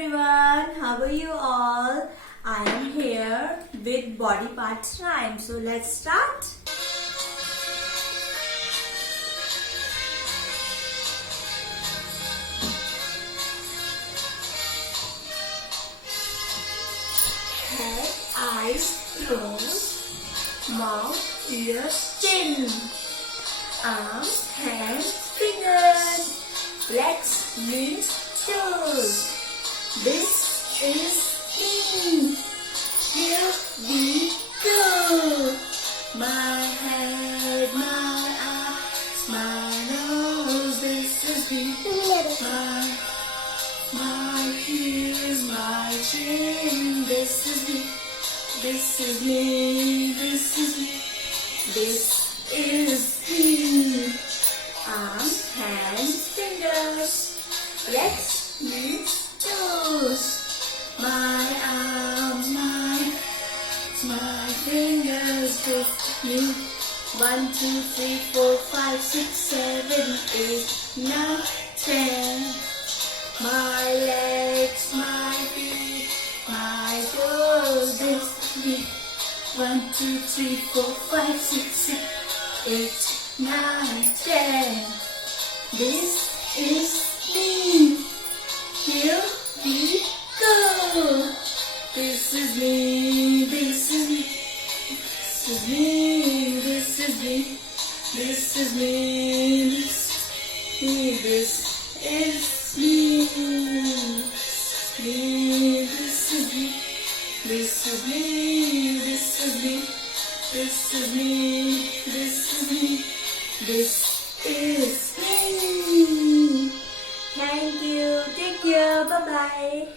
everyone, how are you all? I am here with body parts rhyme. So let's start. Head, eyes, nose, mouth, ears, chin, arms, hands, fingers, legs, knees, toes. This is me. Here we go. My head, my eyes, my nose. This is me. My ears, my chin. This is me. This is me. This is me. This is me. Arms, hands, fingers, legs, knees, toes. My arms, my fingers, this is me. 1, 2, 3, 4, 5, 6, 7, 8, 9, 10. My legs, my feet, my toes, this is me. 1, 2, 3, 4, 5, 6, 7, 8, 9, 10. This is me. Here we go. This is me. This is me. This is me. This is me. This is me. This is me. This is me. This is me. This is me. This is me. This is me. This is me. Thank you. Take care. Bye bye.